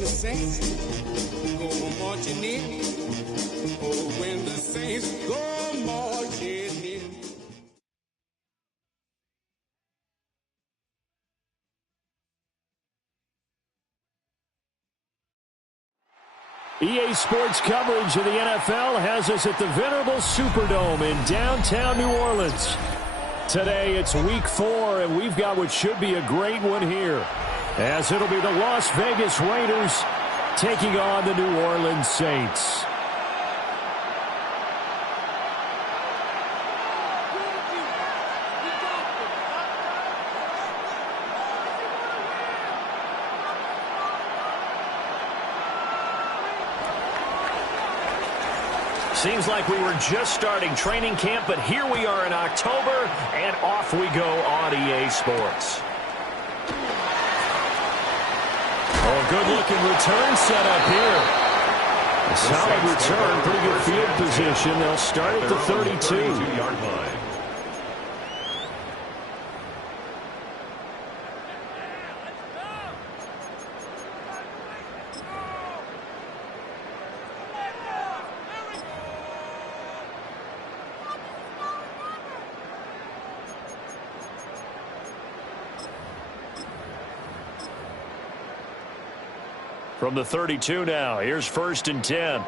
when the Saints go marching in. Oh, when the Saints go marching in. EA Sports coverage of the NFL has us at the venerable Superdome in downtown New Orleans. Today it's week 4, and we've got what should be a great one here, as it'll be the Las Vegas Raiders taking on the New Orleans Saints. Seems like we were just starting training camp, but here we are in October, and off we go on EA Sports. Oh, good-looking return set up here. A solid return, pretty good field position. They'll start at the 32-yard line. From the 32 now, here's 1st and 10.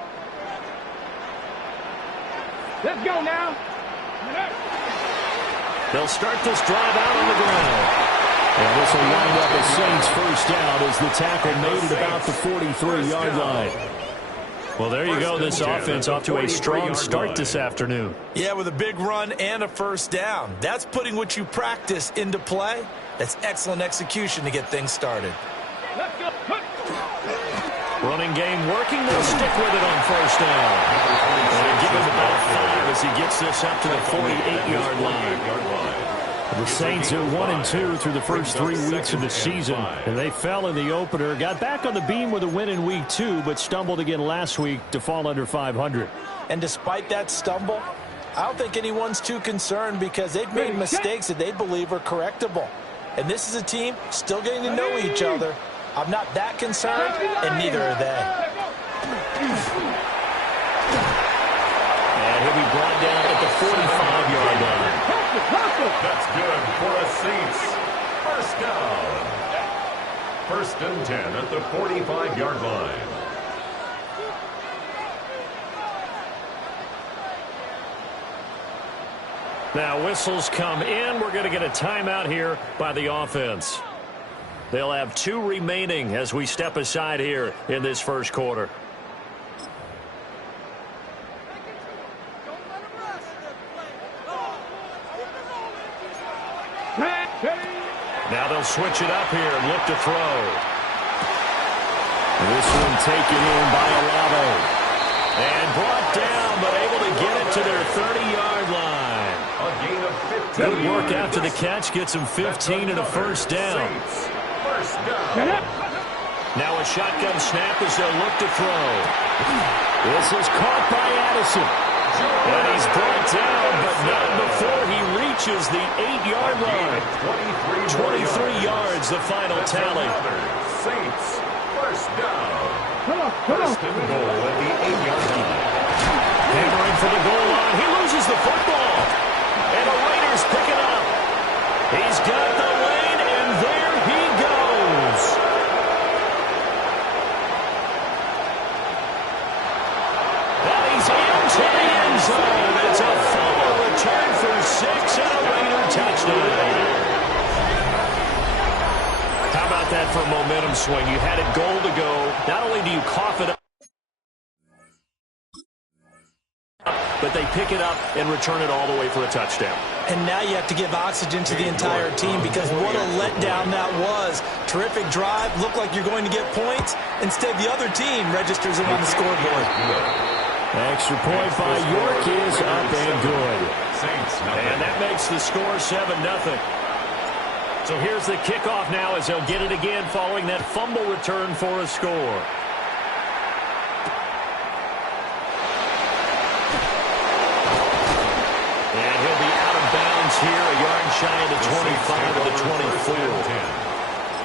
Let's go now. They'll start this drive out on the ground. And this will wind up a Saints first down as the tackle made at about the 43-yard line. Well, there you go. This offense off to a strong start this afternoon. Yeah, with a big run and a first down. That's putting what you practice into play. That's excellent execution to get things started. Let's go. Running game working. They'll stick with it on first down. And give him about 5 as he gets this up to the 48-yard line. The Saints are 1-2 through the first 3 weeks of the season. And they fell in the opener. Got back on the beam with a win in week 2, but stumbled again last week to fall under 500. And despite that stumble, I don't think anyone's too concerned because they've made mistakes that they believe are correctable. And this is a team still getting to know each other. I'm not that concerned, and neither are they. And he'll be brought down at the 45-yard line. That's good for a Saints. First down. 1st and 10 at the 45-yard line. Now whistles come in. We're going to get a timeout here by the offense. They'll have 2 remaining as we step aside here in this first quarter. Now they'll switch it up here and look to throw. This one taken in by Olave. And brought down, but able to get it to their 30-yard line. A gain of 15. Good work after the catch. Gets him 15 and a first down. First down. Now a shotgun snap as they'll look to throw. This is caught by Addison. And he's brought down, but not before he reaches the 8-yard line. 23 yards, the final tally. Saints, first down. First and goal at the 8-yard line. Hammering for the goal line. He loses the football. And the Raiders pick it up. He's got the lane, and there he goes. And he's into the end zone. It's a fumble return for 6 and a Raider touchdown. How about that for a momentum swing? You had it goal to go. Not only do you cough it up, but they pick it up and return it all the way for a touchdown. And now you have to give oxygen to the entire team because what a letdown that was. Terrific drive. Looked like you're going to get points. Instead, the other team registers it on the scoreboard. Extra point by York is up and good. And that makes the score 7-0. So here's the kickoff now as they'll get it again following that fumble return for a score. And he'll be out of bounds here, a yard shy of the 25 of the 24.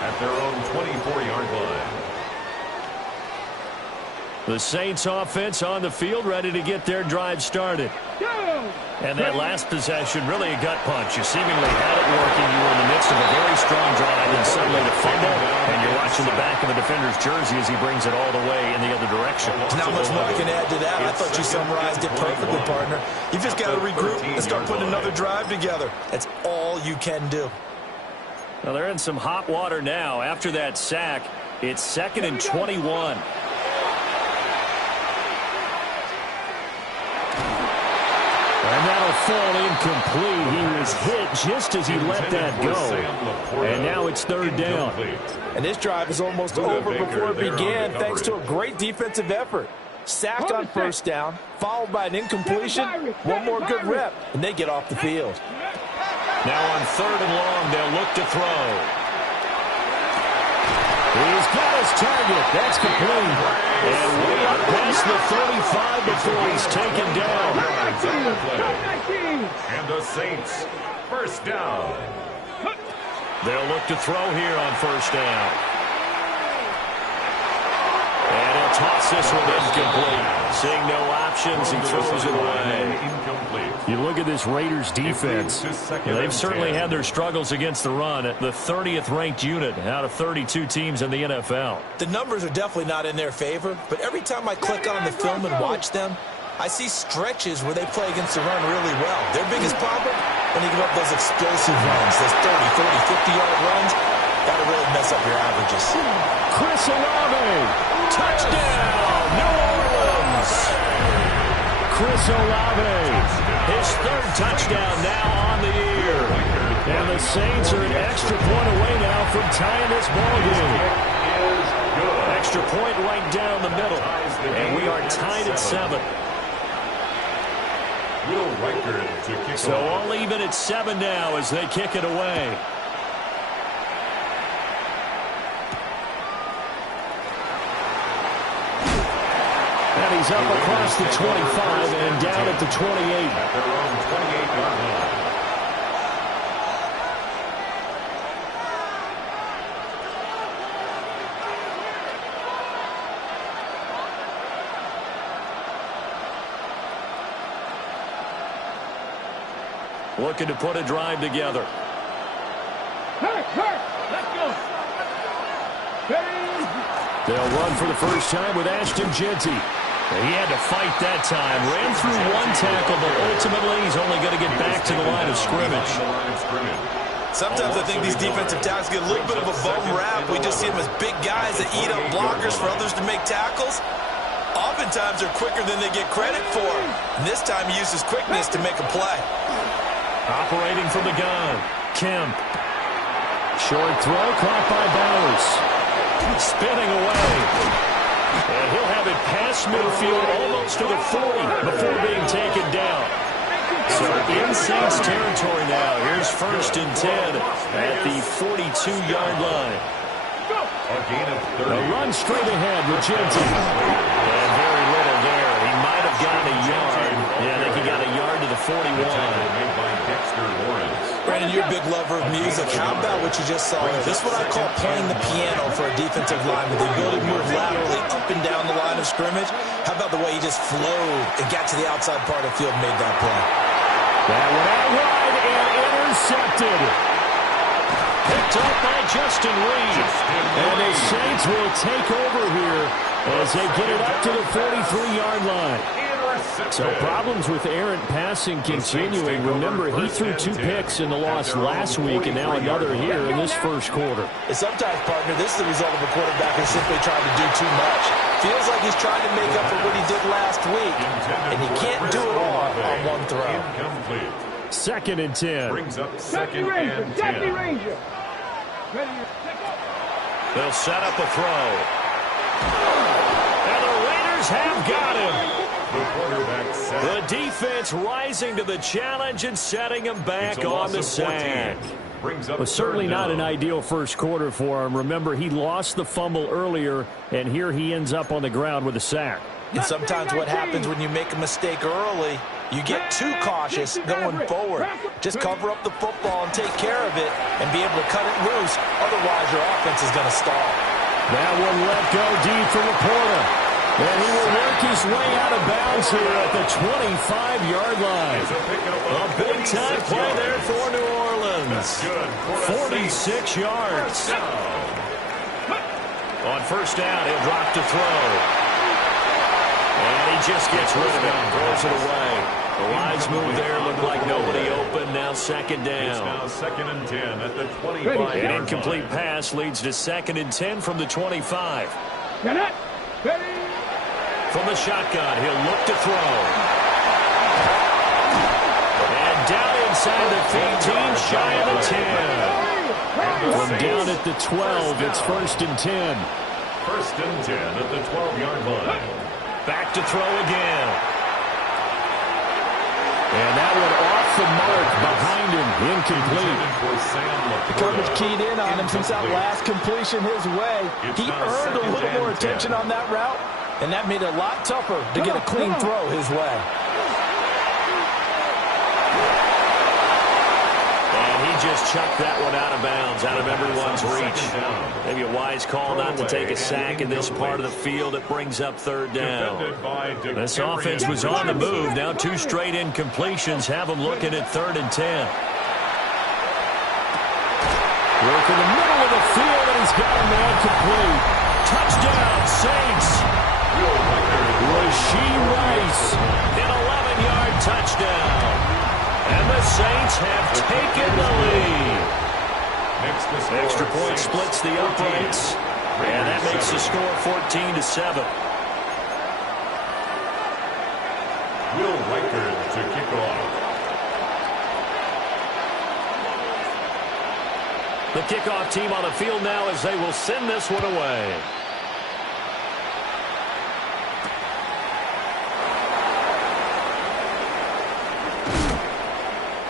At their own 24-yard line. The Saints offense on the field, ready to get their drive started. And that last possession, really a gut punch. You seemingly had it working. You were in the midst of a very strong drive, and suddenly the fumble, and you're watching the back of the defender's jersey as he brings it all the way in the other direction. Not much more I can add to that. I thought you summarized it perfectly, partner. You just got to regroup and start putting another drive together. That's all you can do. Well, they're in some hot water now. After that sack, it's 2nd and 21. And that'll fall incomplete. He was hit just as he let that go. And now it's 3rd down. And this drive is almost over before it began thanks to a great defensive effort. Sack on 1st down, followed by an incompletion, one more good rep, and they get off the field. Now on 3rd and long, they'll look to throw. He's got his target. That's complete. And way up past the 35 before he's taken down. And the Saints, 1st down. They'll look to throw here on 1st down. And he'll toss this one incomplete. Seeing no options, he throws it away. You look at this Raiders defense. They've certainly had their struggles against the run. The 30th ranked unit out of 32 teams in the NFL. The numbers are definitely not in their favor, but every time I click on the film and watch them, I see stretches where they play against the run really well. Their biggest problem, when they give up those explosive runs, those 30, 40, 50-yard runs, that'll really mess up your averages. Chris Olave, touchdown, New Orleans. Chris Olave, his 3rd touchdown now on the year. And the Saints are an extra point away now from tying this ball game. Extra point right down the middle. And we are tied at 7. So all even at 7 now as they kick it away. And he's up across the 25 and down at the 28. At their own 28-yard line. Looking to put a drive together. Let's go. They'll run for the first time with Ashton Jeanty. He had to fight that time. Ran through one tackle, but ultimately he's only going to get back to the line of scrimmage. Sometimes I think these defensive tackles get a little bit of a bum rap. We just see them as big guys that eat up blockers for others to make tackles. Oftentimes they're quicker than they get credit for. And this time he uses quickness to make a play. Operating from the gun, Kemp. Short throw caught by Bowers. Spinning away. And he'll have it past midfield almost to the 40 before being taken down. So in Saints territory now. Here's 1st and 10 at the 42-yard line. A run straight ahead with Jeanty. And very little there. He might have gotten a yard. Yeah, I think he got a yard to the 41. Brandon, you're a big lover of music. How about what you just saw there? This is what I call playing the piano for a defensive lineman. The ability to move laterally up and down the line of scrimmage. How about the way he just flowed and got to the outside part of the field and made that play? That one out wide and intercepted. Picked up by Justin Reed. And the Saints will take over here as they get it up to the 43-yard line. So problems with errant passing continuing. Remember, he threw 2 picks in the loss last week and now another here in this first quarter. And sometimes, partner, this is the result of a quarterback who's simply trying to do too much. Feels like he's trying to make up for what he did last week, and he can't do it all on one throw. 2nd and 10. Brings up 2nd and 10. They'll set up a throw. And the Raiders have got him. The defense rising to the challenge and setting him back on the sack. Was certainly not an ideal first quarter for him. Remember, he lost the fumble earlier, and here he ends up on the ground with a sack. And sometimes what happens when you make a mistake early, you get too cautious going forward. Just cover up the football and take care of it and be able to cut it loose. Otherwise, your offense is going to stall. That one let go deep for Laporta. And he will work his way out of bounds here at the 25-yard line. A big-time play there for New Orleans. 46 yards. On first down, he'll drop to throw. And he just gets rid of it and throws it away. The lines move there, look like nobody open. Now second down. It's now 2nd and 10 at the 25. An incomplete pass leads to 2nd and 10 from the 25. From the shotgun, he'll look to throw. And down inside the 15, shy of the 10. From down at the 12, it's 1st and 10. 1st and 10 at the 12-yard line. Back to throw again. And that one off the mark behind him, incomplete. The coverage keyed in on him since that last completion his way. He earned a little more attention on that route, and that made it a lot tougher to get a clean throw his way. And he just chucked that one out of bounds, out of everyone's reach. Maybe a wise call not to take a sack in this part of the field. It brings up 3rd down. This offense was on the move. Now 2 straight incompletions have them looking at 3rd and 10. Work in the middle of the field, and he's got a man complete. Touchdown, Saints. Rasheed Rice, an 11-yard touchdown. And the Saints have taken the lead. Extra point splits the uprights. And that makes the score 14-7. Will Riker to kick off. The kickoff team on the field now as they will send this one away.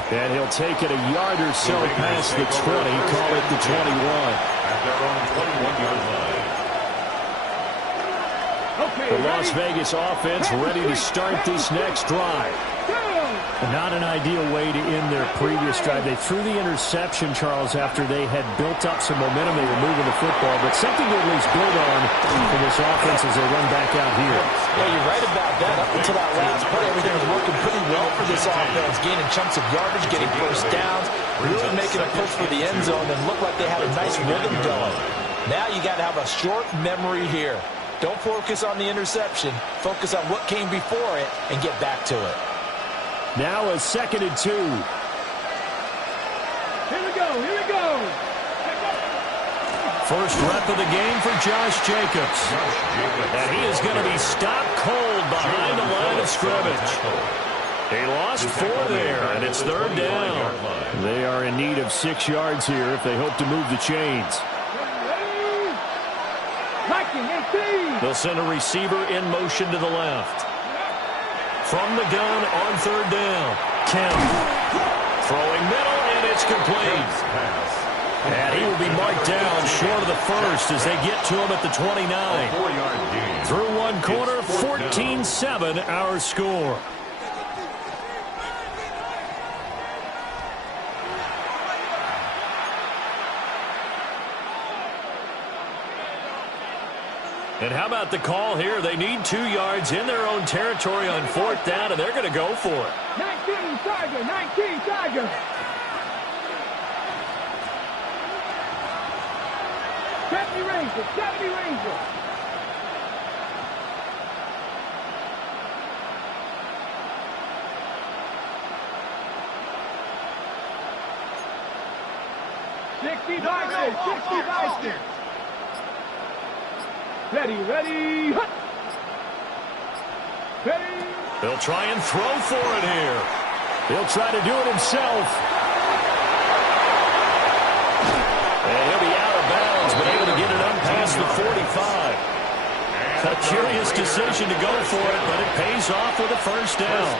And he'll take it a yard or so past the 20, call it the 21. At their own 21-yard line. The Las Vegas offense ready to start this next drive. Not an ideal way to end their previous drive. They threw the interception, Charles, after they had built up some momentum. They were moving the football, but something to at least build on for this offense as they run back out here. Yeah, you're right about that. Up until that last play, everything was working pretty well for this offense. Gaining chunks of yardage, getting first downs, really making a push for the end zone, and looked like they had a nice rhythm going. Now you got to have a short memory here. Don't focus on the interception. Focus on what came before it and get back to it. Now a 2nd and 2. Here we go. First rep of the game for Josh Jacobs. And he is going to be stopped cold behind the line of scrimmage. He lost 4 there, and it's 3rd down. They are in need of 6 yards here if they hope to move the chains. They'll send a receiver in motion to the left. From the gun on 3rd down. Kemp throwing middle, and it's complete. And he will be marked down short of the first as they get to him at the 29. Through one quarter, 14-7 our score. And how about the call here? They need 2 yards in their own territory on 4th down, and they're going to go for it. 19 Tiger. 70 Rangers. 60 Vikings. Ready. He'll try and throw for it here. He'll try to do it himself. And he'll be out of bounds, but able to get it up past the 45. A curious decision to go for it, but it pays off with a first down.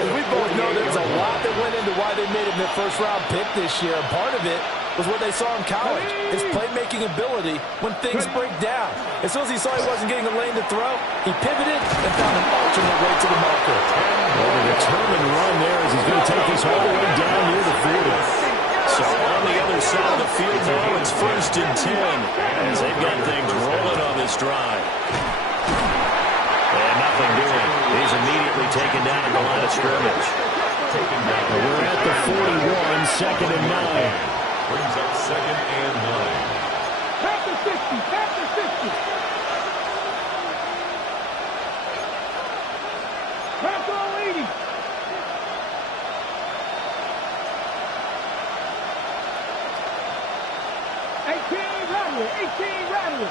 As we both know, there's a lot that went into why they made him their first-round pick this year. Part of it was what they saw in college, his playmaking ability when things break down. As soon as he saw he wasn't getting a lane to throw, he pivoted and found an alternate way to the marker. Well, a determined run there as he's going to take this all the way down near the 40. So on the other side of the field now, it's 1st and 10 as they've got things rolling on this drive. inside of the line of scrimmage. We're at the 41, 2nd and 9. Brings up 2nd and 9. Back to 60, back to 60. Back all 80. Rattler.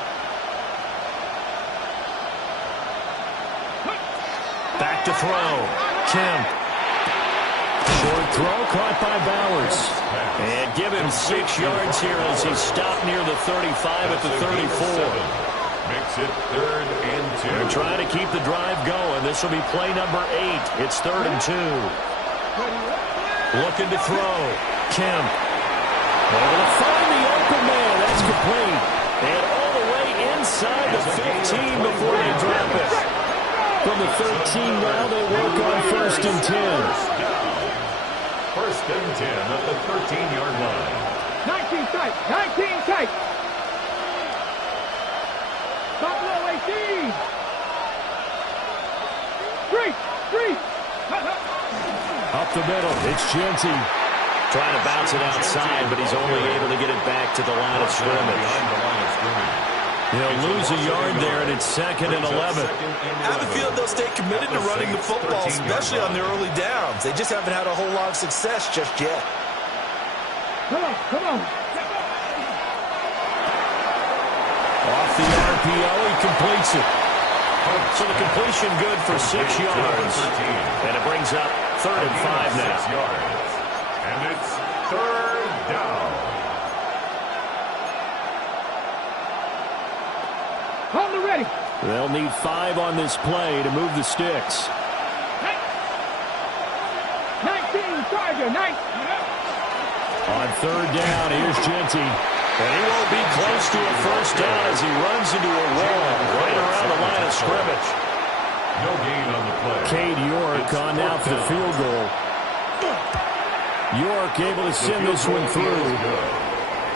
Back to throw. Kemp. Short throw caught by Bowers. And give him 6 yards here as he stopped near the 35 at the 34. Makes it 3rd and 2. They're trying to keep the drive going. This will be play number 8. It's 3rd and 2. Looking to throw. Kemp. Able to find the open man. That's complete. And all the way inside the 15 before they drop it. From the 13 now, they work on 1st and 10. 1st and 10 at the 13-yard line. 19 tight. 19 tight. Buffalo 18. 3. Up the middle, it's Genty. Trying to bounce it outside, but he's only able to get it back to the line of scrimmage. He'll lose a yard there, and it's 2nd and 11. I have a feeling they'll stay committed to running the football, especially on their early downs. They just haven't had a whole lot of success just yet. Come on. Off the RPO, he completes it. So the completion good for 6 yards. And it brings up 3rd and 5 now. And it's 3rd down. Hold it ready. They'll need 5 on this play to move the sticks. 19, Tiger, 19. On 3rd down, here's Genty. And he won't be close to a 1st down as he runs into a wall right around the line of scrimmage. No gain on the play. Cade York on now for the field goal. York able to send this one through.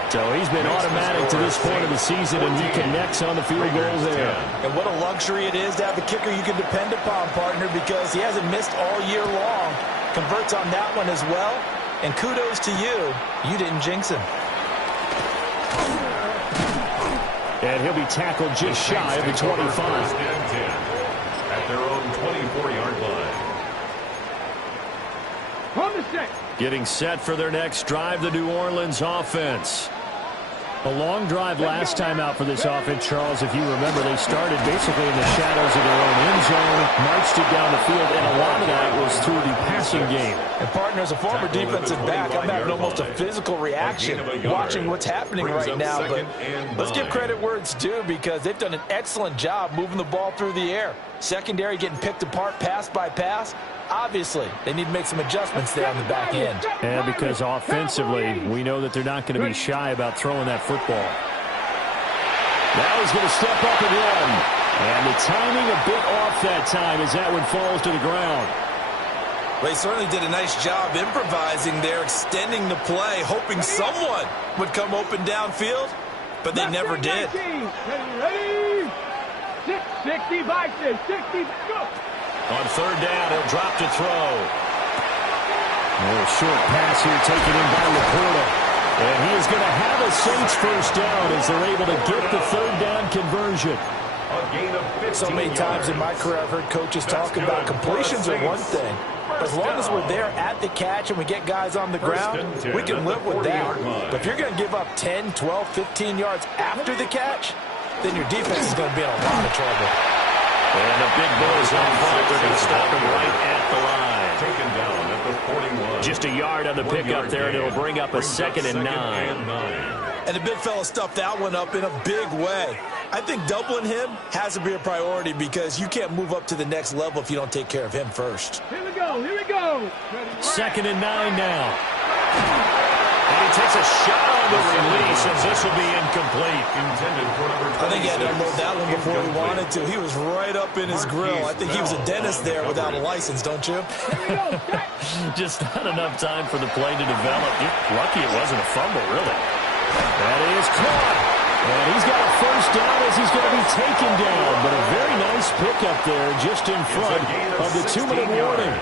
So he's been automatic to this point of the season, and he connects on the field goal there. And what a luxury it is to have a kicker you can depend upon, partner, because he hasn't missed all year long. Converts on that one as well. And kudos to you. You didn't jinx him. And he'll be tackled just shy of the 25. At their own 24-yard line. On the set. Getting set for their next drive, the New Orleans offense. A long drive last time out for this offense, Charles. If you remember, they started basically in the shadows of their own end zone, marched it down the field, and a lot of that was through the passing game. And, partner, as a former defensive back, I'm having almost a physical reaction watching what's happening right now. But let's give credit where it's due, because they've done an excellent job moving the ball through the air. Secondary getting picked apart pass by pass. Obviously, they need to make some adjustments there on the back end. And because offensively, we know that they're not going to be shy about throwing that football. Now he's going to step up and run. And the timing a bit off that time as that one falls to the ground. They certainly did a nice job improvising there, extending the play, hoping someone would come open downfield, but they never did. Ready? 60 by 60, go. On 3rd down, he'll drop to throw. A short pass here taken in by Laporta. And he is going to have a Saints 1st down as they're able to get the 3rd down conversion. A gain of 15 So many times in my career I've heard coaches talk about completions are one thing. As long as we're there at the catch and we get guys on the ground, we can live with that. But if you're going to give up 10, 12, 15 yards after the catch, then your defense is going to be in a lot of trouble. And the big boys on front, they're going to stop him right at the line. Taken down at the 41. Just a yard on the pickup there, and it'll bring up a 2nd and 9. And the big fella stuffed that one up in a big way. I think doubling him has to be a priority, because you can't move up to the next level if you don't take care of him first. Here we go. 2nd and 9 now. And he takes a shot on the release, and this will be incomplete. Intended for number 26. I think he had to unload that one before he wanted to. He was right up in his grill. I think he was a dentist there without a license, don't you? Just not enough time for the play to develop. You're lucky it wasn't a fumble, really. That is caught. And he's got a 1st down as he's going to be taken down. But a very nice pickup there just in front of the 2-minute warning.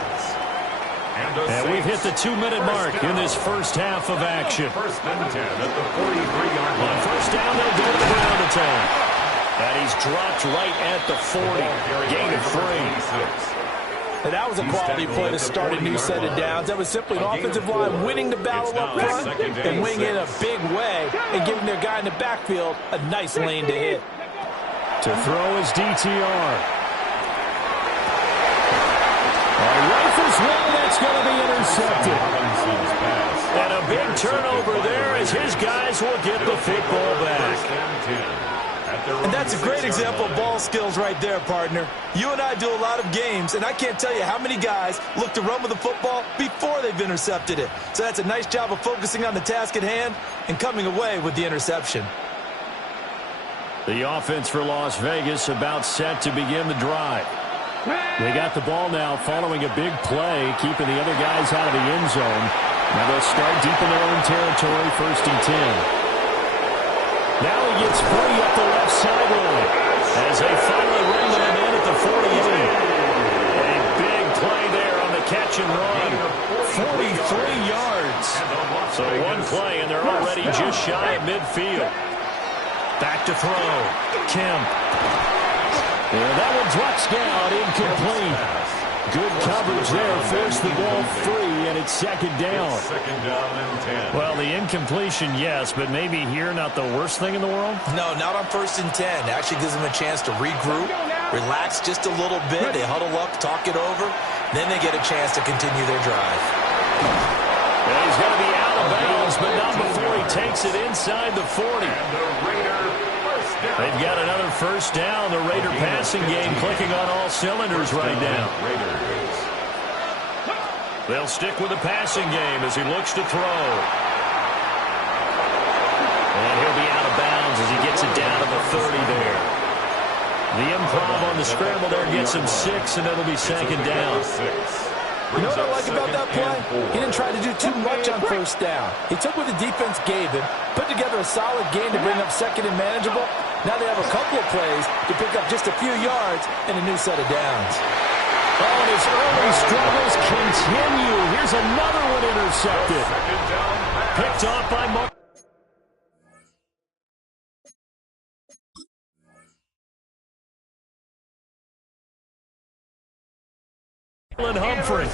And we've hit the 2-minute mark in this first half of action. First and 10 at the 43-yard line. On first down, they'll go to the ground attack. And he's dropped right at the 40. Gain of 3. And that was a quality play to start a new set of downs. That was simply an offensive line winning the battle up front and winning in a big way and giving their guy in the backfield a nice lane to hit. To throw is DTR. Rifles well, that's going to be intercepted. And a big turnover there as his guys will get the football back. And that's a great example of ball skills right there, partner. You and I do a lot of games, and I can't tell you how many guys look to run with the football before they've intercepted it. So that's a nice job of focusing on the task at hand and coming away with the interception. The offense for Las Vegas about set to begin the drive. They got the ball now following a big play, keeping the other guys out of the end zone. Now they'll start deep in their own territory, 1st and 10. Now he gets free up the left sideline as they finally ring them in at the 48. A big play there on the catch and run. 43 yards. So one play, and they're already just shy of midfield. Back to throw. Kemp. And that one drops down, incomplete. Good coverage there. Forced the ball free, and it's 2nd down. Second down and 10. Well, the incompletion, yes, but maybe here not the worst thing in the world? No, not on 1st and 10. Actually gives them a chance to regroup, relax just a little bit. They huddle up, talk it over. Then they get a chance to continue their drive. And he's going to be out of bounds, but not before he takes it inside the 40. And the Raider first down. They've got another first down. The Raider passing game clicking on all cylinders right now. They'll stick with the passing game as he looks to throw. And he'll be out of bounds as he gets it down to the 30 there. The improv on the scramble there gets him 6, and it'll be 2nd down. You know what I like about that play? He didn't try to do too much on 1st down. He took what the defense gave him, put together a solid game to bring up 2nd and manageable. Now they have a couple of plays to pick up just a few yards and a new set of downs. Oh, and his early struggles continue. Here's another one intercepted. Picked off by Mark. Humphrey.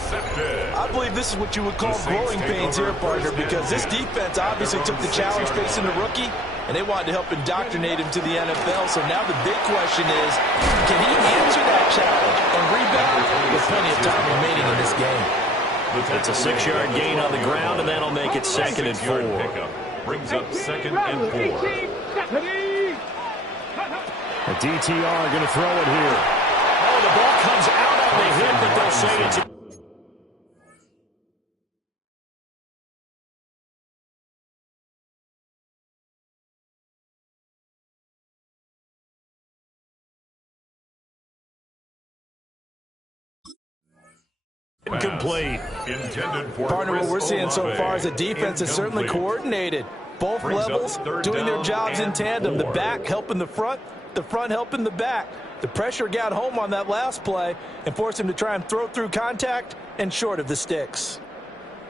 I believe this is what you would call growing pains here, partner, because this defense obviously took the challenge facing the rookie, and they wanted to help indoctrinate him to the NFL. So now the big question is, can he answer that challenge and rebound with plenty of time remaining in this game? It's a 6-yard gain on the ground, and that'll make it 2nd and 4. Brings up 2nd and 4. The DTR going to throw it here. Oh, the ball comes out on the hit, but they'll say it's incomplete. Partner, what we're seeing so far is the defense is certainly coordinated. Both levels doing their jobs in tandem. The back helping the front helping the back. The pressure got home on that last play and forced him to try and throw through contact and short of the sticks.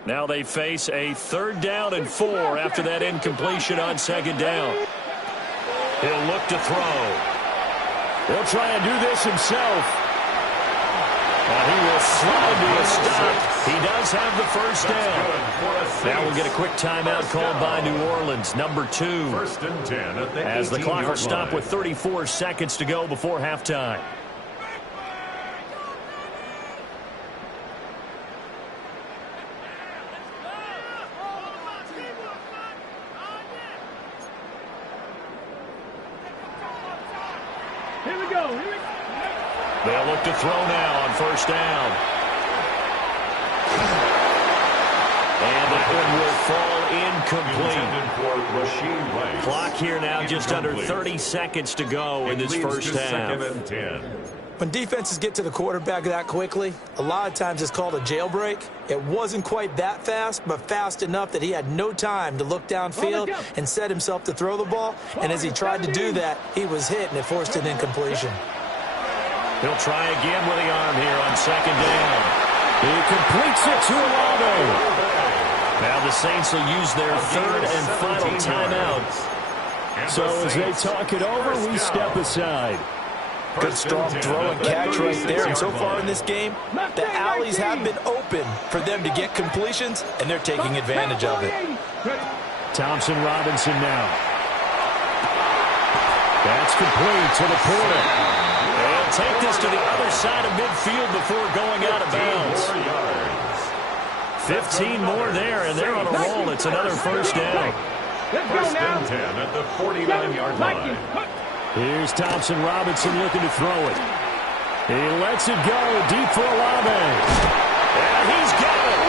Now they face a 3rd down and 4 after that incompletion on 2nd down. He'll look to throw. He'll try and do this himself. And he will slide to a stop. He does have the first down. Now we'll get a quick timeout called by New Orleans, number 2. 1st and 10 at the as the clock will stop line. with 34 seconds to go before halftime. Here we go. They'll look to throw now on 1st down. And that one will fall incomplete. Clock here now just under 30 seconds to go in this first half. 2nd and 10. When defenses get to the quarterback that quickly, a lot of times it's called a jailbreak. It wasn't quite that fast, but fast enough that he had no time to look downfield and set himself to throw the ball. And as he tried to do that, he was hit, and it forced an incompletion. He'll try again with the arm here on second down. He completes it to Olave. Now the Saints will use their third and final timeout. So as they talk it over, we step aside. Good strong throw and catch right there. And so far in this game, the alleys have been open for them to get completions, and they're taking advantage of it. Thompson Robinson now. That's complete to the Porter. They'll take this to the other side of midfield before going out of bounds. 15 more there, and they're on a roll. It's another first down. First and 10 at the 49-yard line. Here's Thompson Robinson looking to throw it. He lets it go deep for Olave. And he's got it.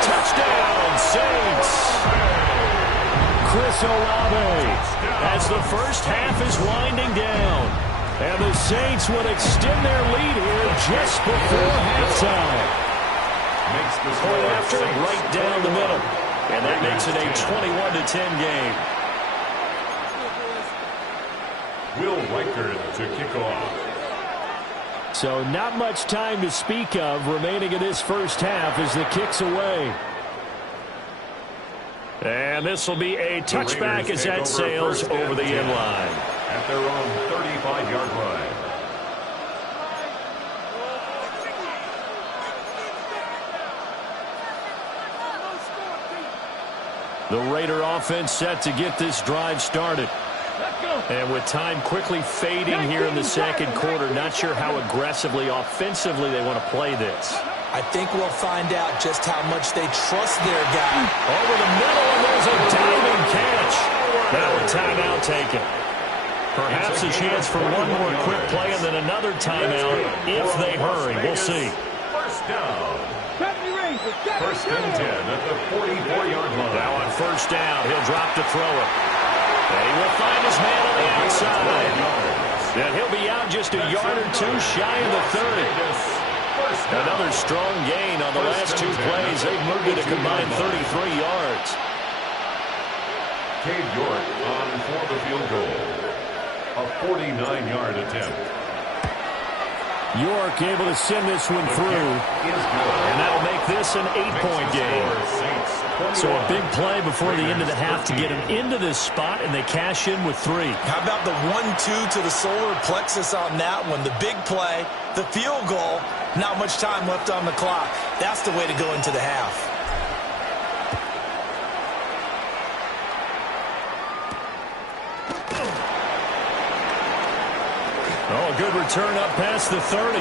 Touchdown, Saints. Chris Olave as the first half is winding down. And the Saints would extend their lead here just before halftime. Point after, right down the middle. And that makes it a 21-10 game. Will Reichard to kick off. So not much time to speak of remaining in this first half as the kick's away. And this will be a touchback as that sails over the end line. At their own 35-yard line. The Raider offense set to get this drive started. And with time quickly fading here in the second quarter, not sure how aggressively, offensively they want to play this. I think we'll find out just how much they trust their guy. Over the middle, and there's a diving catch. Now a timeout taken. Perhaps a chance for one more quick play and then another timeout if they hurry. We'll see. First down. First and 10 at the 44-yard line. Now on first down, he'll drop to throw it. And he will find his man on the outside. And he'll be out just a yard or two shy of the 30. Another strong gain on the last two plays. They've moved it a combined 33 yards. Cade York on for the field goal. A 49-yard attempt. York able to send this one through. And that'll make this an 8-point game. So a big play before the end of the half to get them into this spot, and they cash in with 3. How about the 1-2 to the solar plexus on that one? The big play, the field goal, not much time left on the clock. That's the way to go into the half. Oh, good return up past the 30.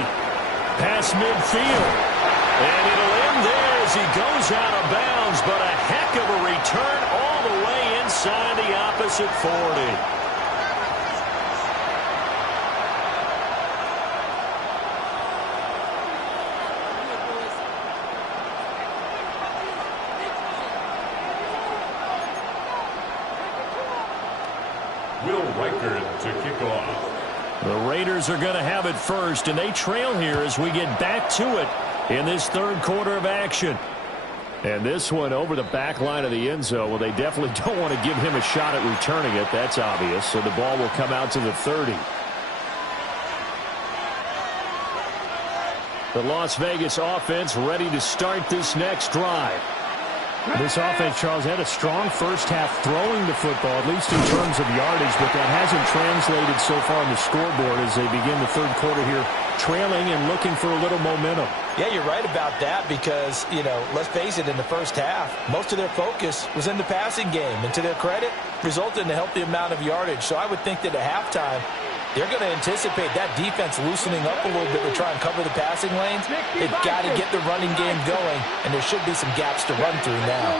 Past midfield. And it'll end there as he goes out of bounds, but a heck of a return all the way inside the opposite 40. Will Reichard to kick off. The Raiders are going to have it first, and they trail here as we get back to it in this third quarter of action. And this one over the back line of the end zone. Well, they definitely don't want to give him a shot at returning it. That's obvious. So the ball will come out to the 30. The Las Vegas offense ready to start this next drive. This offense, Charles, had a strong first half throwing the football, at least in terms of yardage, but that hasn't translated so far on the scoreboard as they begin the third quarter here, trailing and looking for a little momentum. Yeah, you're right about that because, you know, let's face it, in the first half, most of their focus was in the passing game. And to their credit, resulted in a healthy amount of yardage. So I would think that at halftime, they're going to anticipate that defense loosening up a little bit to try and cover the passing lanes. They've got to get the running game going, and there should be some gaps to run through now.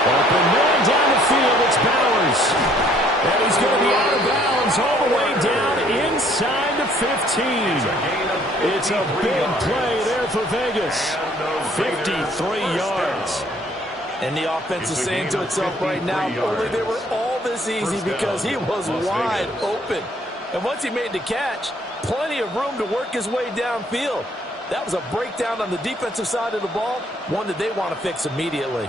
Open man down the field, it's Bowers. And he's going to be out of bounds all the way down inside the 15. It's a big play there for Vegas. 53 yards. And the offense is saying to itself right now, only they were all this easy because he was wide open. And once he made the catch, plenty of room to work his way downfield. That was a breakdown on the defensive side of the ball, one that they want to fix immediately.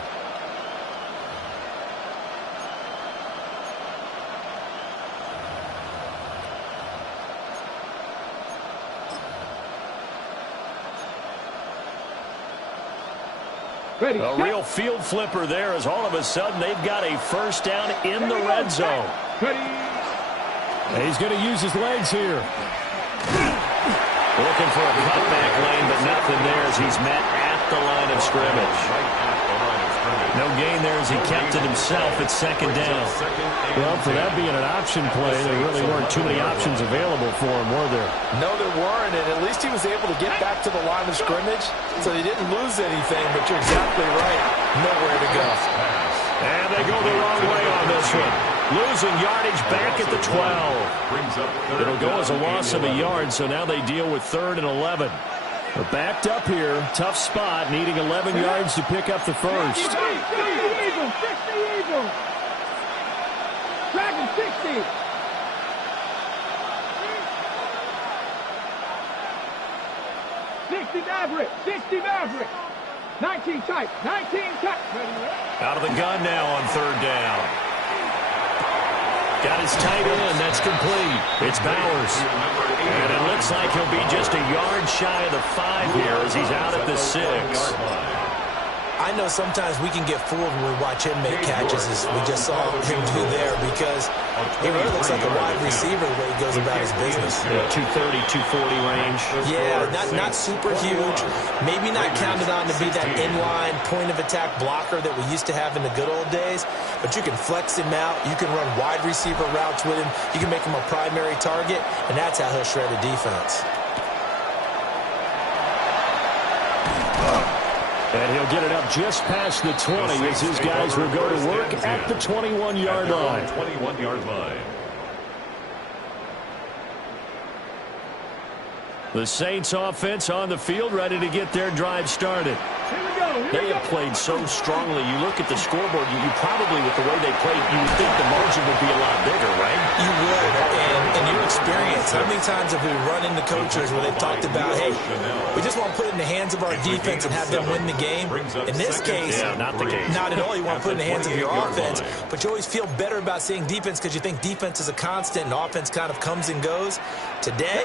Ready. A real field flipper there as all of a sudden they've got a first down in the red zone. Ready. He's going to use his legs here. Looking for a cutback lane, but nothing there as he's met at the line of scrimmage. No gain there as he kept it himself at second down. Well, for that being an option play, there really weren't too many options available for him, were there? No, there weren't, and at least he was able to get back to the line of scrimmage, so he didn't lose anything, but you're exactly right. Nowhere to go. And they go the wrong way on this one. Losing yardage back at the 12. It'll go as a loss of a yard, so now they deal with 3rd and 11. They're backed up here. Tough spot, needing 11 yards to pick up the first. 60 Eagles. 60 Eagles. Dragon 60. 60 Maverick. 60 Maverick. 19 tight. 19 tight. Out of the gun now on 3rd down. Got his tight end. That's complete. It's Bowers. And it looks like he'll be just a yard shy of the 5 here as he's out at the 6. I know sometimes we can get fooled when we watch him make catches, as we just saw him do there, because he really looks like a wide receiver the way he goes about his business. 230, 240 range. Yeah, not super huge. Maybe not counted on to be that inline point-of-attack blocker that we used to have in the good old days, but you can flex him out. You can run wide receiver routes with him. You can make him a primary target, and that's how he'll shred a defense. And he'll get it up just past the 20 as his guys will go to work at the 21-yard line. 21-yard line. The Saints offense on the field, ready to get their drive started. They have played so strongly. You look at the scoreboard, you probably, with the way they played, you would think the margin would be a lot bigger, right? You would. And in your experience, how many times have we run into coaches where they've talked about, hey, we just want to put it in the hands of our defense and have them win the game? In this case, not the case. Not at all. You want to put it in the hands of your offense, but you always feel better about seeing defense because you think defense is a constant and offense kind of comes and goes. Today,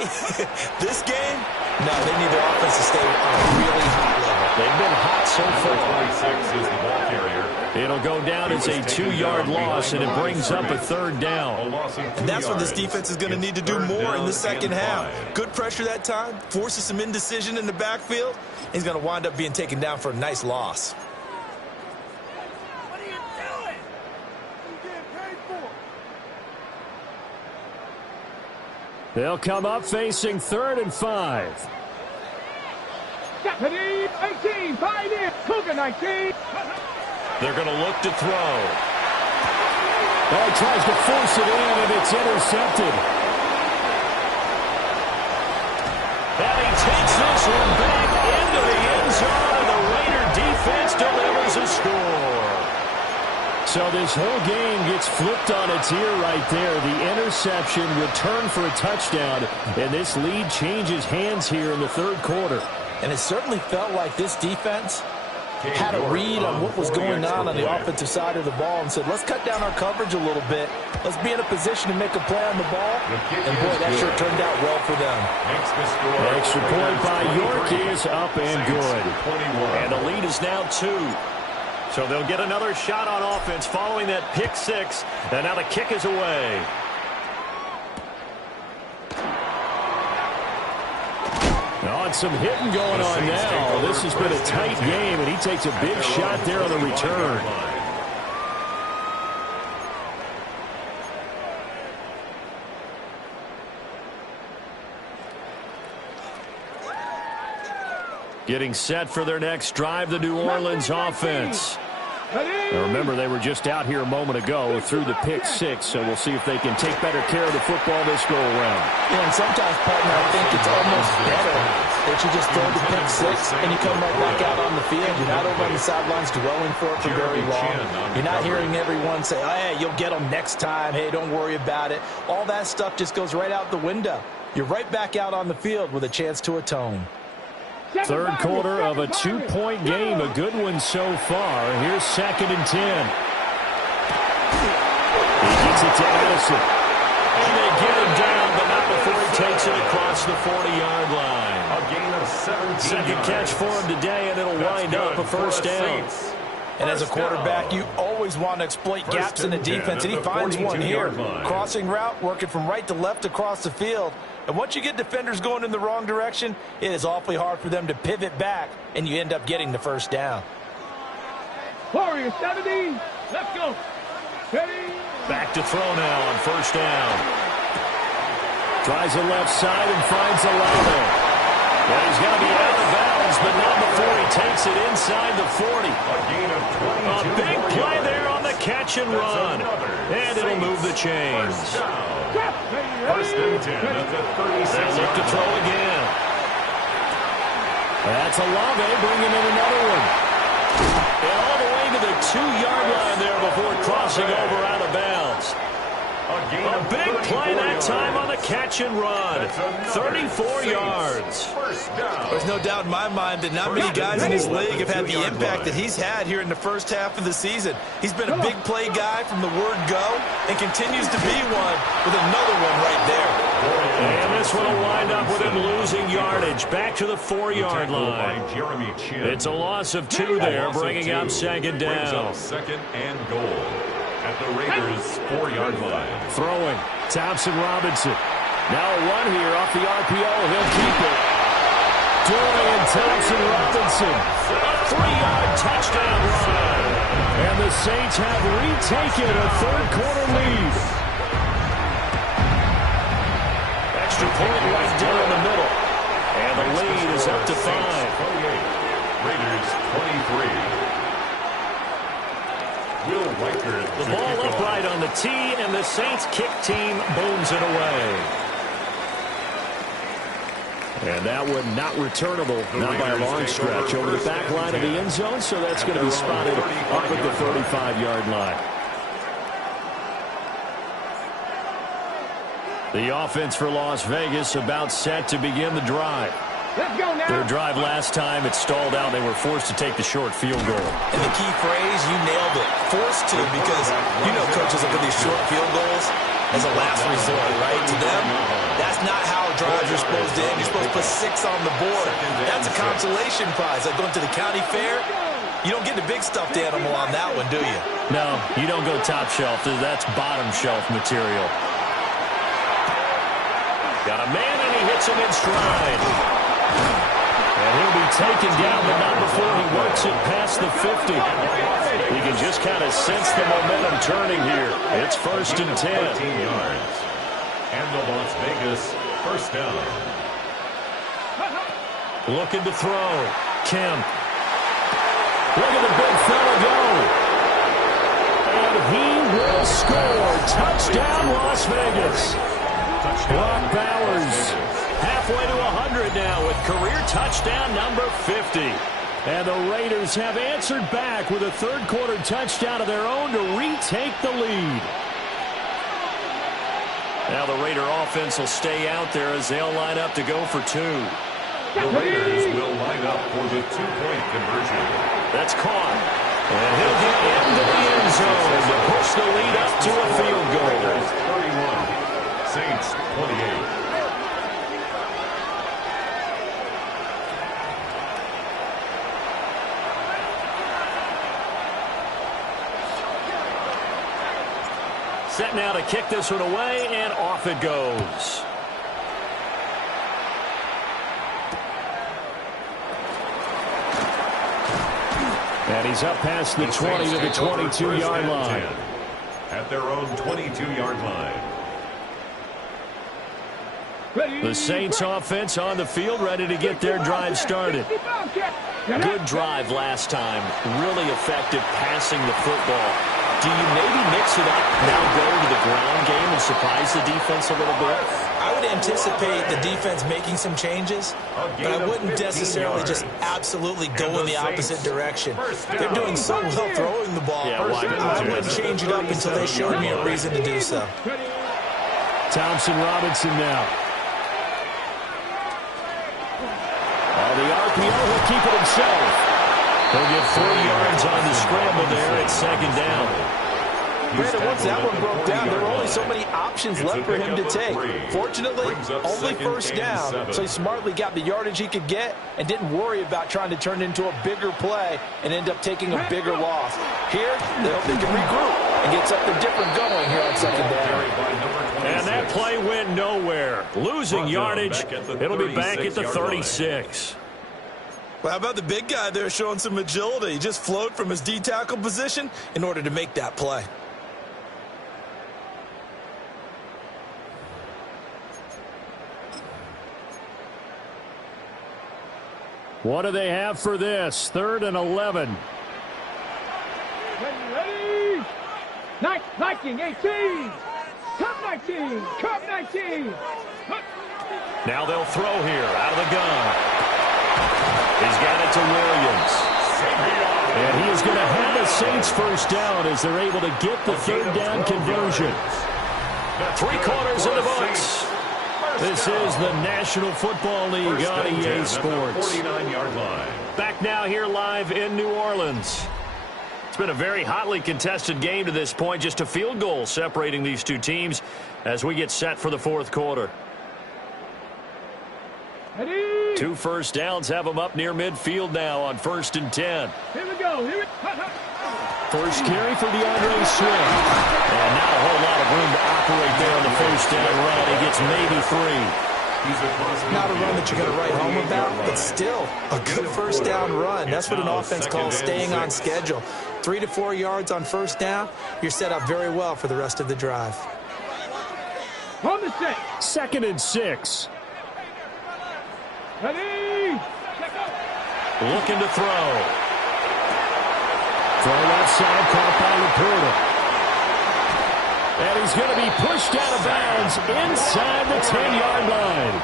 this game, no, they need their offense to stay on a really high level. They've been hot so far. 26 is the ball carrier. It'll go down as a 2-yard loss, and it brings up a 3rd down. And that's what this defense is going to need to do more in the second half. Good pressure that time, forces some indecision in the backfield. He's going to wind up being taken down for a nice loss. What are you doing? You getting paid for? They'll come up facing 3rd and 5. Deputy 18, Pioneer, Cougar 19. They're going to look to throw. Oh, he tries to force it in, and it's intercepted. And he takes this one back into the end zone, and the Raider defense delivers a score. So this whole game gets flipped on its ear right there. The interception returned for a touchdown, and this lead changes hands here in the 3rd quarter. And it certainly felt like this defense had a read on what was going on the offensive side of the ball and said, let's cut down our coverage a little bit. Let's be in a position to make a play on the ball. And, boy, that sure turned out well for them. The extra point by York is up and good. And the lead is now 2. So they'll get another shot on offense following that pick 6. And now the kick is away. On some hitting going on now. This has been a tight game, and he takes a big shot there on the return. Getting set for their next drive, the New Orleans offense. Now remember, they were just out here a moment ago through the pick 6, so we'll see if they can take better care of the football this go-around. Yeah, and sometimes, partner, I think it's almost better that you just throw the pick 6 and you come right back out on the field. You're not over on the sidelines dwelling for it for very long. You're not hearing everyone say, hey, you'll get them next time. Hey, don't worry about it. All that stuff just goes right out the window. You're right back out on the field with a chance to atone. 3rd quarter of a 2-point game, a good one so far. Here's 2nd and 10. He gets it to Addison. And they get him down, but not before he takes it across the 40-yard line. A gain of 17 Second yards. catch for him today, and it'll wind up a first down. And as a quarterback, you always want to exploit gaps in the defense, and he finds one here. Crossing route, working from right to left across the field. And once you get defenders going in the wrong direction, it is awfully hard for them to pivot back, and you end up getting the first down. Warrior 70. Let's go. Ready. Back to throw now on first down. Tries the left side and finds Olave. Well, he's going to be out of bounds, but not before he takes it inside the 40. A gain of 22. A big play there on the catch and run. And it'll move the chains. First and 10 at the 36. They look to throw again. That's Olave bringing in another one. And all the way to the 2-yard line there before crossing over out of bounds. A big play that time on the catch and run. 34 yards. There's no doubt in my mind that not many guys in this league have had the impact that he's had here in the first half of the season. He's been a big play guy from the word go and continues to be one with another one right there. And this one will wind up with him losing yardage back to the 4-yard line. It's a loss of 2 there, bringing up second down. Second and goal at the Raiders' 4-yard line. Throwing, Thompson Robinson. Now a run here off the RPO. He'll keep it. Dorian Thompson Robinson. A 3-yard touchdown run. And the Saints have retaken a third-quarter lead. Extra point right down in the middle. And the lead is up to 5. 28. Raiders 23. The ball upright on the tee, and the Saints kick team booms it away. And that one not returnable, not by a long stretch, over the back line of the end zone, so that's going to be spotted up at the 35-yard line. The offense for Las Vegas about set to begin the drive. Let's go now. Their drive last time, it stalled out. They were forced to take the short field goal. And the key phrase, you nailed it. Forced to, because you know coaches look at these short field goals as a last resort, right? To them, that's not how drives are supposed to end. You're supposed to put 6 on the board. That's a consolation prize. Like going to the county fair, you don't get the big stuffed animal on that one, do you? No, you don't go top shelf. That's bottom shelf material. Got a man, and he hits him in stride. And he'll be taken down, but not before he works it past the 50. You can just kind of sense the momentum turning here. It's first and 10. 13 yards. And the Las Vegas first down. Looking to throw. Kemp. Look at the big fella go. And he will score. Touchdown, Las Vegas. Brock Bowers. Halfway to 100 now with career touchdown number 50. And the Raiders have answered back with a third-quarter touchdown of their own to retake the lead. Now the Raider offense will stay out there as they'll line up to go for 2. The Raiders will line up for the 2-point conversion. That's caught. And he'll get into the end zone to push the lead up to a field goal. Raiders 31. Saints 28. Set now to kick this one away, and off it goes. And he's up past the 20 to the 22-yard line. At their own 22-yard line. The Saints offense on the field, ready to get their drive started. Good drive last time. Really effective passing the football. Do you maybe mix it up, now go to the ground game and surprise the defense a little bit? I would anticipate the defense making some changes, but I wouldn't necessarily just absolutely go in the opposite direction. They're doing so well throwing the ball. Yeah, I wouldn't change it up until they showed me a reason to do so. Thompson Robinson now. The RPO will keep it himself. He'll get 4 yards on the scramble there at second down. Granted, once that one broke down, there were only so many options left for him to take. Fortunately, only first down, so he smartly got the yardage he could get and didn't worry about trying to turn it into a bigger play and end up taking a bigger loss. Here, they hope they can regroup and get something different going here on second down. And that play went nowhere. Losing yardage, it'll be back at the 36. Well, how about the big guy there showing some agility? He just flowed from his D-tackle position in order to make that play. What do they have for this? 3rd and 11. Ready. 19, 18. Come 19. Come 19. Now they'll throw here out of the gun. He's got it to Williams. And he is going to have the Saints first down as they're able to get the 3rd down conversion. 3/4 in the books. This is the National Football League on EA Sports. 49-yard line. Back now here live in New Orleans. It's been a very hotly contested game to this point. Just a field goal separating these two teams as we get set for the 4th quarter. Ready. 2 first downs have them up near midfield now on 1st and 10. Here we go. Here we go. First carry for DeAndre Swift. And not a whole lot of room to operate there on the first down run. He gets maybe 3. Not a run that you're going to write home about, but still a good first down run. That's what an offense calls staying on schedule. 3 to 4 yards on first down, you're set up very well for the rest of the drive. On the set. 2nd and 6. Ready. Looking to throw. Throw left side, caught by Laporta. And he's going to be pushed out of bounds inside the 10-yard line.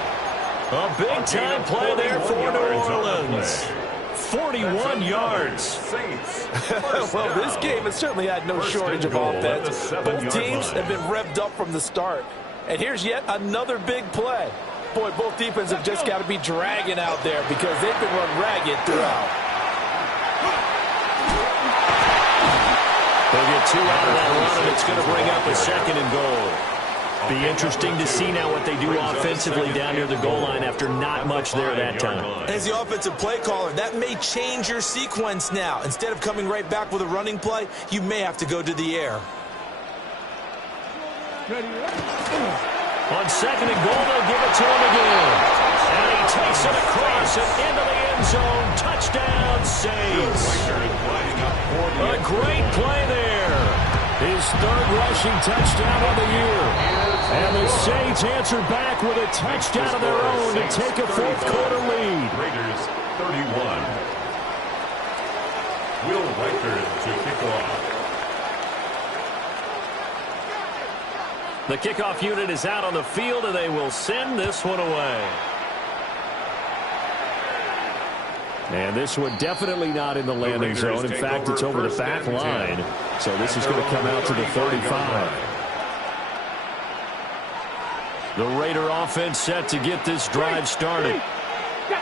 A big-time play there for New Orleans. 41 yards. Well, this game has certainly had no shortage of offense. Both teams have been revved up from the start. And here's yet another big play. Boy, both defenses have just got to be dragging out there because they've been run ragged throughout. They'll get 2 out of that run, and it's going to bring up a 2nd and goal. Be interesting to see now what they do offensively down near the goal line after not much there that time. As the offensive play caller, that may change your sequence now. Instead of coming right back with a running play, you may have to go to the air. On 2nd and goal, they'll give it to him again. And he takes it across and into the end zone. Touchdown, Saints. A great play there. His 3rd rushing touchdown of the year. And the Saints answer back with a touchdown of their own to take a 4th quarter lead. Raiders 31. Will Reichard to kick off. The kickoff unit is out on the field, and they will send this one away. And this one definitely not in the landing zone. In fact, it's over the back line. So this is going to come out to the 35. The Raider offense set to get this drive started.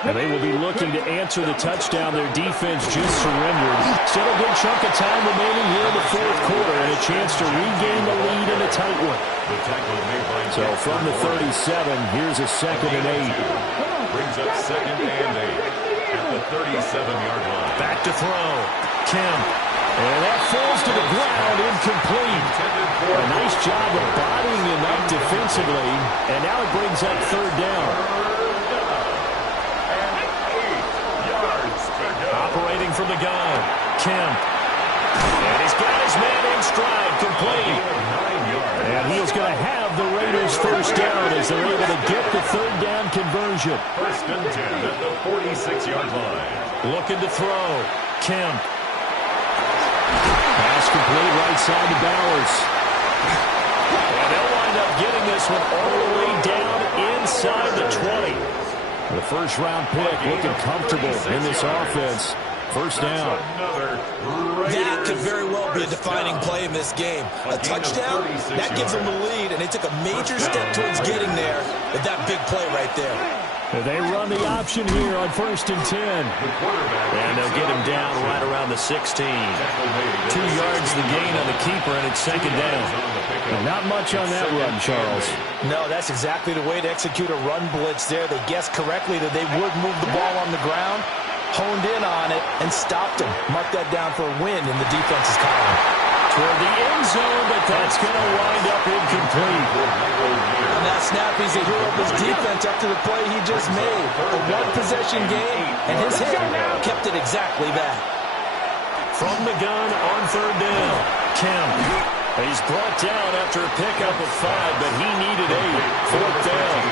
And they will be looking to answer the touchdown their defense just surrendered. Still a good chunk of time remaining here in the 4th quarter and a chance to regain the lead in a tight one. So from the 37, here's a 2nd and 8. Brings up 2nd and 8 at the 37-yard line. Back to throw. Kemp. And that falls to the ground, incomplete. A nice job of bodying him up defensively. And now it brings up 3rd down. Operating from the gun. Kemp. And he's got his man in stride, complete. And he is going to have the Raiders first down as they're able to get the 3rd down conversion. 1st and 10 at the 46-yard line. Looking to throw. Kemp. Pass complete right side to Bowers. And they'll wind up getting this one all the way down inside the 20. The first-round pick looking comfortable in this offense. First down. That could very well be a defining play in this game. A touchdown, that gives them the lead, and they took a major step towards getting there with that big play right there. They run the option here on 1st and 10. And they'll get him down right around the 16. 2 yards the gain on the keeper, and it's 2nd down. Not much on that run, Charles. No, that's exactly the way to execute a run blitz there. They guessed correctly that they would move the ball on the ground, honed in on it, and stopped him. Mark that down for a win in the defense's column. Toward the end zone, but that's going to wind up incomplete. On that snap, he's a hero of his defense up to the play he just made. A one-possession game, and his hit kept it exactly that. From the gun on 3rd down, Kemp. He's brought down after a pickup of 5, but he needed 8. 4th down.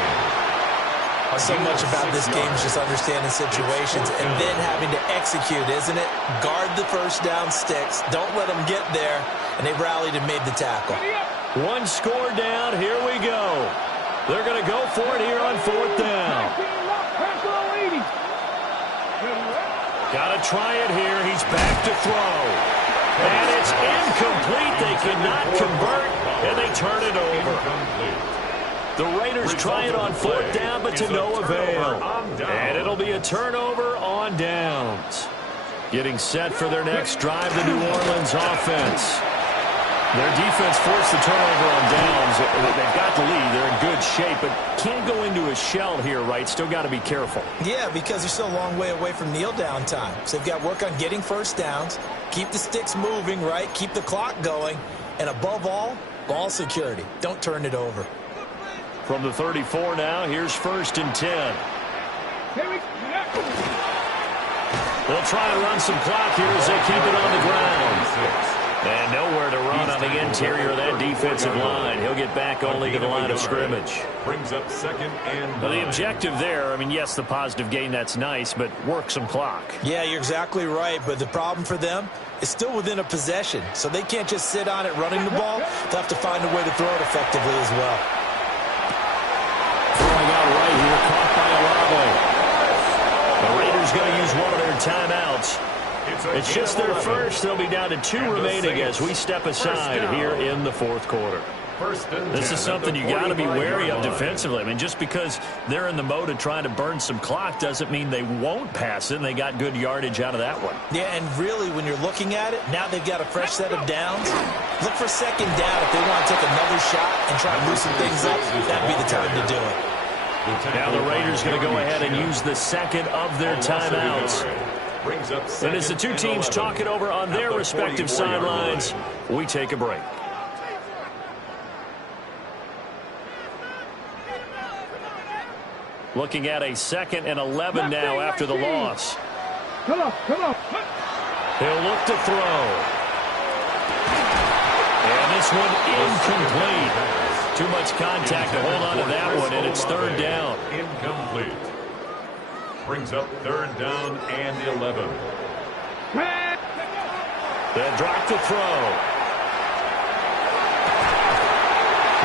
So much about this game is just understanding situations and then having to execute, isn't it? Guard the first down sticks. Don't let them get there. And they rallied and made the tackle. 1 score down. Here we go. They're going to go for it here on 4th down. Got to try it here. He's back to throw. And it's incomplete. They cannot convert, and they turn it over. The Raiders try it on 4th down, but to no avail. And it'll be a turnover on downs. Getting set for their next drive, the New Orleans offense. Their defense forced the turnover on downs. They've got the lead. They're in good shape, but can't go into a shell here, right? Still got to be careful. Yeah, because they're still a long way away from kneel down time. So they've got to work on getting first downs, keep the sticks moving, right? Keep the clock going. And above all, ball security. Don't turn it over. From the 34 now, here's 1st and 10. They'll try to run some clock here as they keep it on the ground. And nowhere to run on the interior of that defensive line. He'll get back only to the line of scrimmage. Brings up 2nd and 9. Well, the objective there, I mean, yes, the positive gain, that's nice, but work some clock. Yeah, you're exactly right, but the problem for them is still within a possession. So they can't just sit on it running the ball. They'll have to find a way to throw it effectively as well. Throwing out right here, caught by Olave. The Raiders going to use one of their timeouts. It's just their first. They'll be down to 2 remaining as we step aside here in the 4th quarter. This is something you got to be wary of defensively. I mean, just because they're in the mode of trying to burn some clock doesn't mean they won't pass it, and they got good yardage out of that one. Yeah, and really, when you're looking at it, now they've got a fresh set of downs. Look for 2nd down if they want to take another shot and try to loosen things up. That'd be the time to do it. Now the Raiders going to go ahead and use the second of their timeouts. And as the two teams talk it over on their respective sidelines, we take a break. Looking at a 2nd and 11 now after the loss. Come on. He'll look to throw. And this one incomplete. Too much contact to hold on to that one, and it's 3rd down. Incomplete. Brings up 3rd down and 11. They'll drop to throw.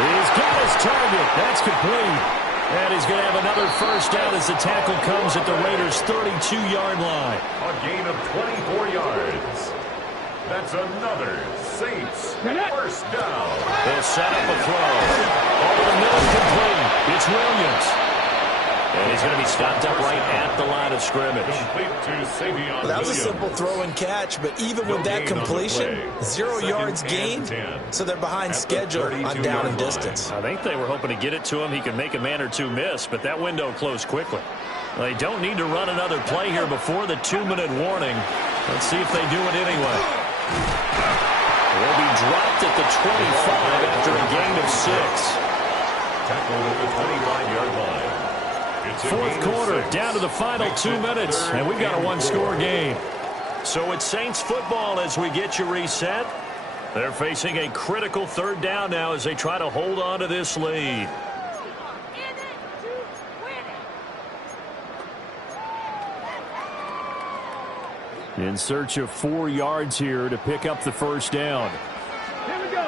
He's got his target. That's complete. And he's going to have another first down as the tackle comes at the Raiders' 32-yard line. A gain of 24 yards. That's another Saints first down. They'll set up a throw. Over the middle, complete. It's Williams. And he's going to be stopped up right at the line of scrimmage. That was a simple throw and catch, but even with that completion, 0 yards gained, so they're behind schedule on down and distance. I think they were hoping to get it to him. He could make a man or two miss, but that window closed quickly. They don't need to run another play here before the 2-minute warning. Let's see if they do it anyway. They'll be dropped at the 25 after a gain of 6. Tackled at the 25-yard line. 4th quarter, down to the final 2 minutes, and we've got a 1-score game. So it's Saints football as we get you reset. They're facing a critical 3rd down now as they try to hold on to this lead. In search of 4 yards here to pick up the first down. Here we go.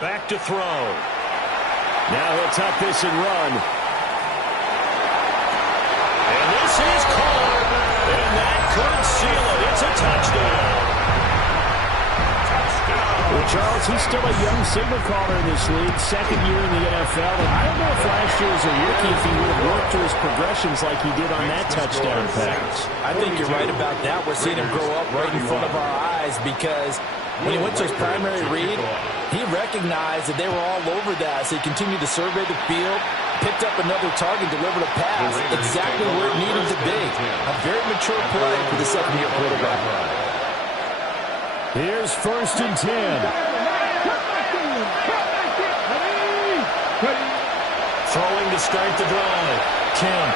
Back to throw. Now he'll tuck this and run. And this is caught. And that could seal it. It's a touchdown. With Charles, he's still a young signal caller in this league, second year in the NFL, and I don't know if last year as a rookie if he would have worked through his progressions like he did on that touchdown pass. I think you're right about that. We're seeing him grow up right in front of our eyes because when he went to his primary read, he recognized that they were all over that, so he continued to survey the field, picked up another target, delivered a pass exactly where it needed to be. A very mature play for the second-year quarterback. Here's 1st and 10. Throwing to start the drive. Kemp.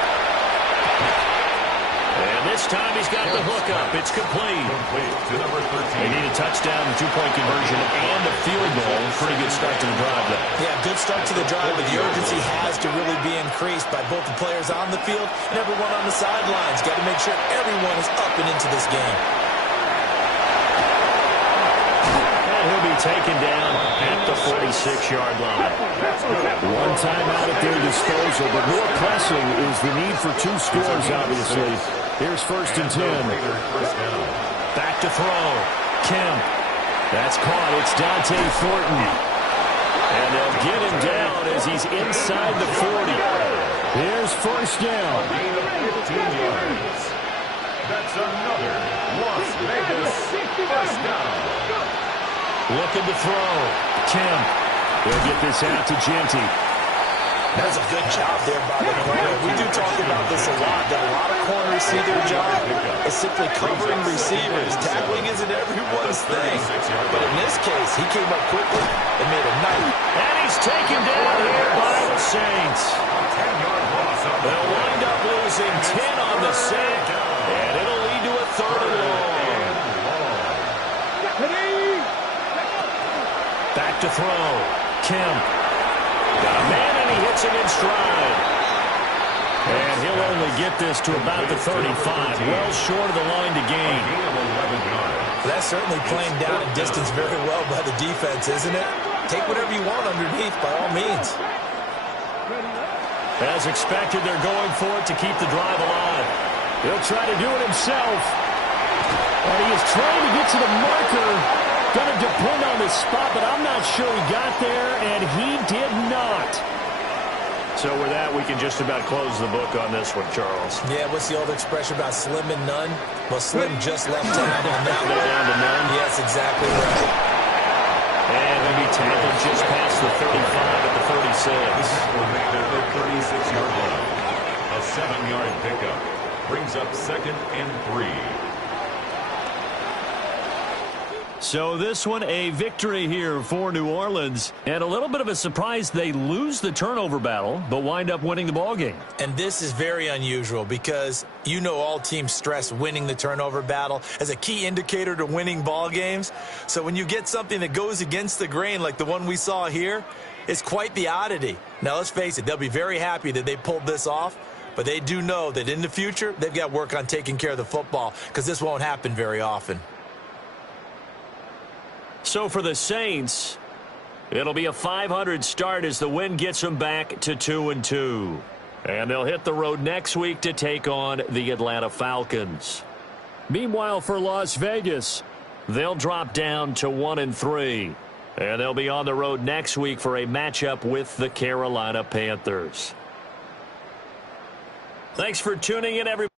And this time he's got the hook up. It's complete. They need a touchdown, a two-point conversion, and a field goal. Pretty good start to the drive, though. Yeah, good start to the drive, but the urgency has to really be increased by both the players on the field and everyone on the sidelines. Got to make sure everyone is up and into this game. He'll be taken down at the 46-yard line. One timeout at their disposal, but more pressing is the need for two scores, obviously. Here's 1st and 10. Back to throw. Kemp. That's caught. It's Dante Thornton. And they'll get him down as he's inside the 40. Here's 1st down. 15 yards. That's another Las Vegas 1st down. Looking to throw. Kemp. He'll get this out to Genty. That's a good job there by the corner. We do talk about this a lot, that a lot of corners see their job as simply covering receivers. Tackling isn't everyone's thing. But in this case, he came up quickly and made a nice. And he's taken down here by the Saints. They'll wind up losing 10 on the sack, and it'll lead to a 3rd and long. Back to throw. Kemp. Got a man, and he hits him in stride. And he'll only get this to about the 35, well short of the line to gain. That's certainly playing down in distance very well by the defense, isn't it? Take whatever you want underneath, by all means. As expected, they're going for it to keep the drive alive. He'll try to do it himself. And he is trying to get to the marker. Going to depend on his spot, but I'm not sure he got there, and he did not. So with that, we can just about close the book on this one, Charles. Yeah, what's the old expression about slim and none? Well, slim just left town on that one. They're down to none? Yes, exactly right. And he'll be tackled just past the 35 at the 36. Remained at the 36-yard line. A 7-yard pickup brings up 2nd and 3. So this one, a victory here for New Orleans. And a little bit of a surprise, they lose the turnover battle, but wind up winning the ballgame. And this is very unusual because you know all teams stress winning the turnover battle as a key indicator to winning ball games. So when you get something that goes against the grain like the one we saw here, it's quite the oddity. Now, let's face it, they'll be very happy that they pulled this off, but they do know that in the future, they've got work on taking care of the football because this won't happen very often. So for the Saints, it'll be a 500 start as the win gets them back to 2-2. And they'll hit the road next week to take on the Atlanta Falcons. Meanwhile, for Las Vegas, they'll drop down to 1-3. And they'll be on the road next week for a matchup with the Carolina Panthers. Thanks for tuning in, everybody.